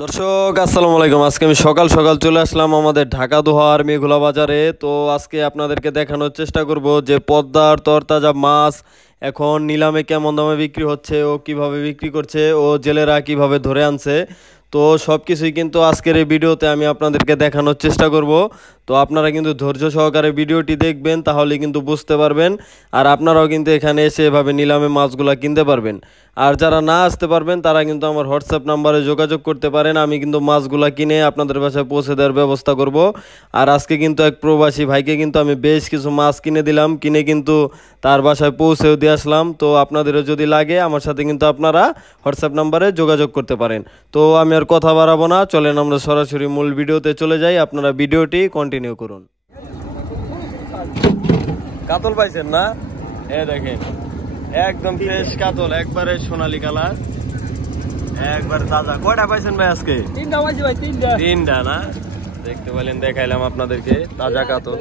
দর্শক আসসালামু আলাইকুম। আজকে আমি সকাল সকাল চলে আসলাম আমাদের ঢাকা দোহার মেঘুলা বাজারে। তো আজকে আপনাদেরকে দেখানোর চেষ্টা করব যে পদ্মার তরতাজা মাছ এখন নিলামে কেমন দামে বিক্রি হচ্ছে, ও কিভাবে বিক্রি করছে, ও জেলেরা কিভাবে ধরে আনছে। তো সব কিছুই কিন্তু আজকের এই ভিডিওতে আমি আপনাদেরকে দেখানোর চেষ্টা করব। তো আপনারা কিন্তু ধৈর্য সহকারে ভিডিওটি দেখবেন, তাহলে কিন্তু বুঝতে পারবেন। আর আপনারাও কিন্তু এখানে এসে এভাবে নিলামে মাছগুলা কিনতে পারবেন। আর যারা না আসতে পারবেন তারা কিন্তু আমার হোয়াটসঅ্যাপ নাম্বারে যোগাযোগ করতে পারেন। আমি কিন্তু মাছগুলা কিনে আপনাদের বাসায় পৌঁছে দেওয়ার ব্যবস্থা করব। আর আজকে কিন্তু এক প্রবাসী ভাইকে কিন্তু আমি বেশ কিছু মাছ কিনে দিলাম, কিনে কিন্তু তার বাসায় পৌঁছেও দিয়ে আসলাম। তো আপনাদেরও যদি লাগে আমার সাথে কিন্তু আপনারা হোয়াটসঅ্যাপ নাম্বারে যোগাযোগ করতে পারেন। তো আমি আর কথা বাড়াবো না, চলেন আমরা সরাসরি মূল ভিডিওতে চলে যাই। আপনারা ভিডিওটি কন্টিনিউ করুন। কাতল পাইছেন না? দেখেন একদম ফ্রেশ কাতল, একবারে সোনালী কালার, একবারে তাজা। কয়টা পাইছেন ভাই আজকে? তিনটা না? দেখতে পেলেন, দেখাইলাম আপনাদেরকে তাজা কাতল।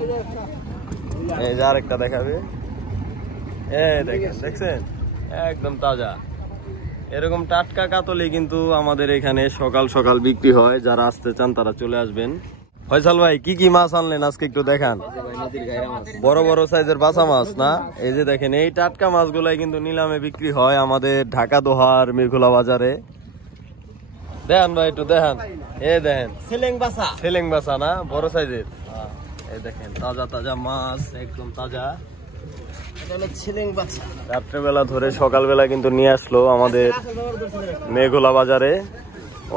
এই যে আরেকটা দেখাবে, দেখেন, দেখছেন একদম তাজা। এরকম টাটকা কাতলই কিন্তু আমাদের এখানে সকাল সকাল বিক্রি হয়। যারা আসতে চান তারা চলে আসবেন। ফয়সাল ভাই কি কি মাছ আনলেন আজকে একটু দেখান। বড় বড় সাইজের বাসা মাছ না? এই যে দেখেন, এই টাটকা মাছগুলাই কিন্তু নিলামে বিক্রি হয় আমাদের ঢাকা দোহার মেঘুলা বাজারে। দেখান ভাই একটু দেখান। দেখেন সিলেং বাসা না, বড় সাইজের। এই দেখেন তাজা তাজা মাছ, একদম তাজা। রাত্রেবেলা ধরে সকালবেলা কিন্তু নিয়ে আসলো আমাদের মেঘুলা বাজারে।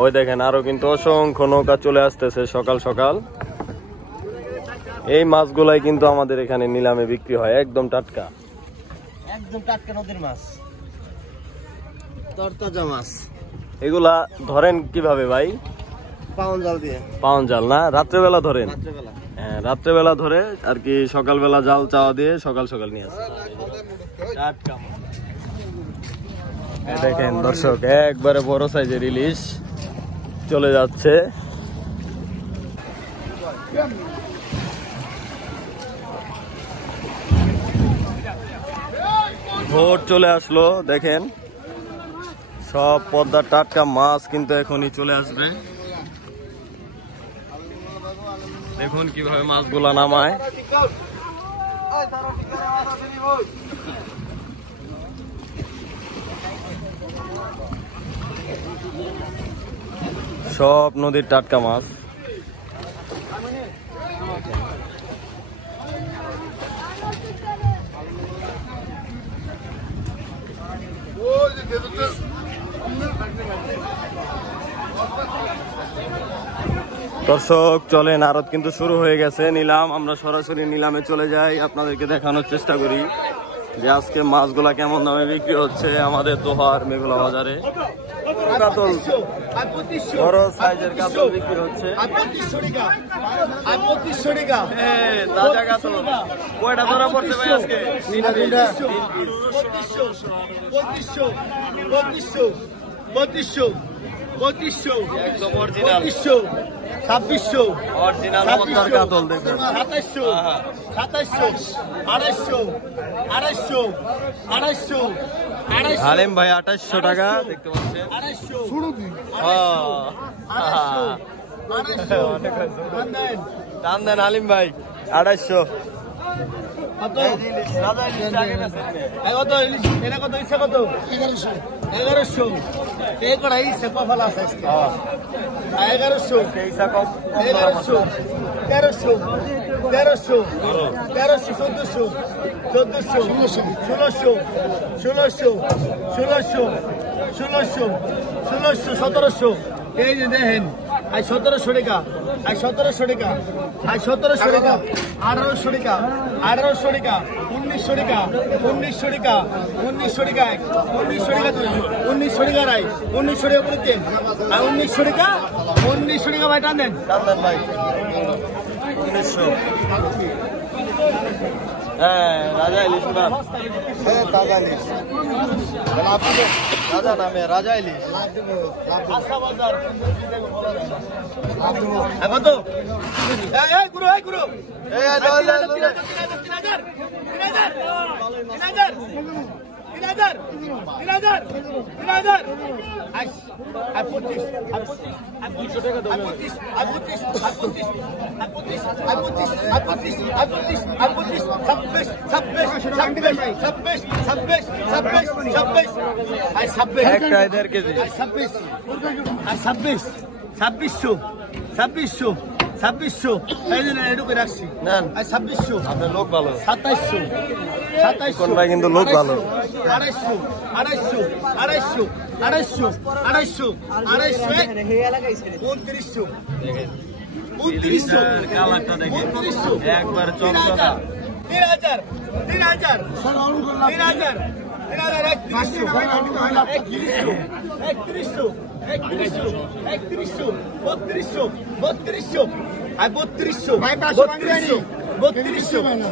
ওই দেখেন আরো কিন্তু অসংখ্য নৌকা চলে আসতেছে সকাল সকাল। এই মাছগুলাই কিন্তু আমাদের এখানে নিলামে বিক্রি হয়, একদম টাটকা, একদম টাটকা নদীর মাছ, তরতাজা মাছ। এগুলা ধরেন কিভাবে ভাই? পাউন জাল দিয়ে। পাউন জাল না? রাত্রেবেলা ধরেন? রাত্রেবেলা। হ্যাঁ, রাত্রেবেলা ধরে আর কি সকালবেলা জাল চাওয়া দিয়ে সকাল সকাল নিয়ে আসে টাটকা মাছ। দেখেন দর্শক, একবারে বড় সাইজের ইলিশ চলে যাচ্ছে। ভোর চলে আসলো, দেখেন সব পদ্মার টাটকা মাছ কিন্তু এখনই চলে আসবে। দেখুন কিভাবে মাছগুলা নামায়। সব নদীর টাটকা মাছ। দর্শক চলেন, আড়ত কিন্তু শুরু হয়ে গেছে নিলাম। আমরা সরাসরি নিলামে চলে যাই, আপনাদেরকে দেখানোর চেষ্টা করি যে আজকে মাছগুলা কেমন দামে বিক্রি হচ্ছে আমাদের দোহার মেঘুলা বাজারে। কাতল, বড় সাইজের কাতল বিক্রি হচ্ছে। তাজা কাতল কয়টা ধরা পড়ছে ভাই আজকে? 3200 একদম অরিজিনাল। 2600 অরিজিনাল পদ্মার কাতল দেখুন। 2700 2800 250 হালিম ভাই 2800 টাকা দেখতে পাচ্ছেন। 250 টান দেন হালিম ভাই, 2800। কত ইলিশ? এটা কত? ইচ্ছা কত? 1100। এই কড়াই ইচ্ছা কফাল আছে 1100 1100 1300 1300 1300 1400 1400 1600 1600 1600 1600 1700। এই যে দেখেন, আই 1700 টাকা, আই 1700 টাকা, আই 1700 টাকা, 1800 টাকা, 1800 টাকা, 1900 টাকা, 1900 টাকা, 1900 টাকা, 1900 টাকা, 1900 টাকা রাই, 1900 টাকা করে দেন। আর 1900 টাকা, 1900 টাকা ভাই টান দেন ভাই। 1900। হ্যাঁ, রাজা ইলিশ না? তাজা ইলিশ, রাজা নামে রাজা ইলিশ। কত? গুরু গুরু 3000 3000 3000 3000 আইস আর 25 আর 25 আর 200 টাকা দাও আর 25 আর 25 আর 25 আর 25 আর 25 আর 25 আর 25 আর 25 26 26 26 26 26 26 আর 26 একটা 1.5 কেজি আর 26 আর 26 2600 2600 2600 এই যে এটুকু রাখছি নেন আর 2600 আপনার লোক ভালো 2700 2700 কোন ভাই কিন্তু লোক ভালো 250 250 250 250 250 250 2900 কালারটা দেখেন 2900 একবার চমৎকার 3000 3000 3000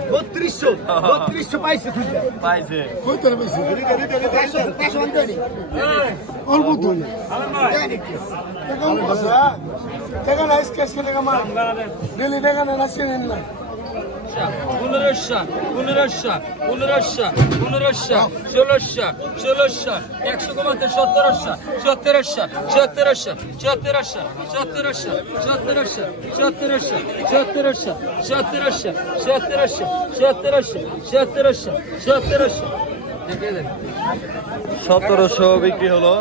বত্রিশশো পাইছে পাইছে অল্প দেখা না স্কেচ দেখা মা ডেলি দেখা না রাশিয়া না 1500 1500 1500 1500 1600 1600 100 কমাতে 1700 1700 1700 1700 1700 1700 1700 1700 1700 1700 1700 1700 1700 দেখে দেন 1700 বিক্রি হলো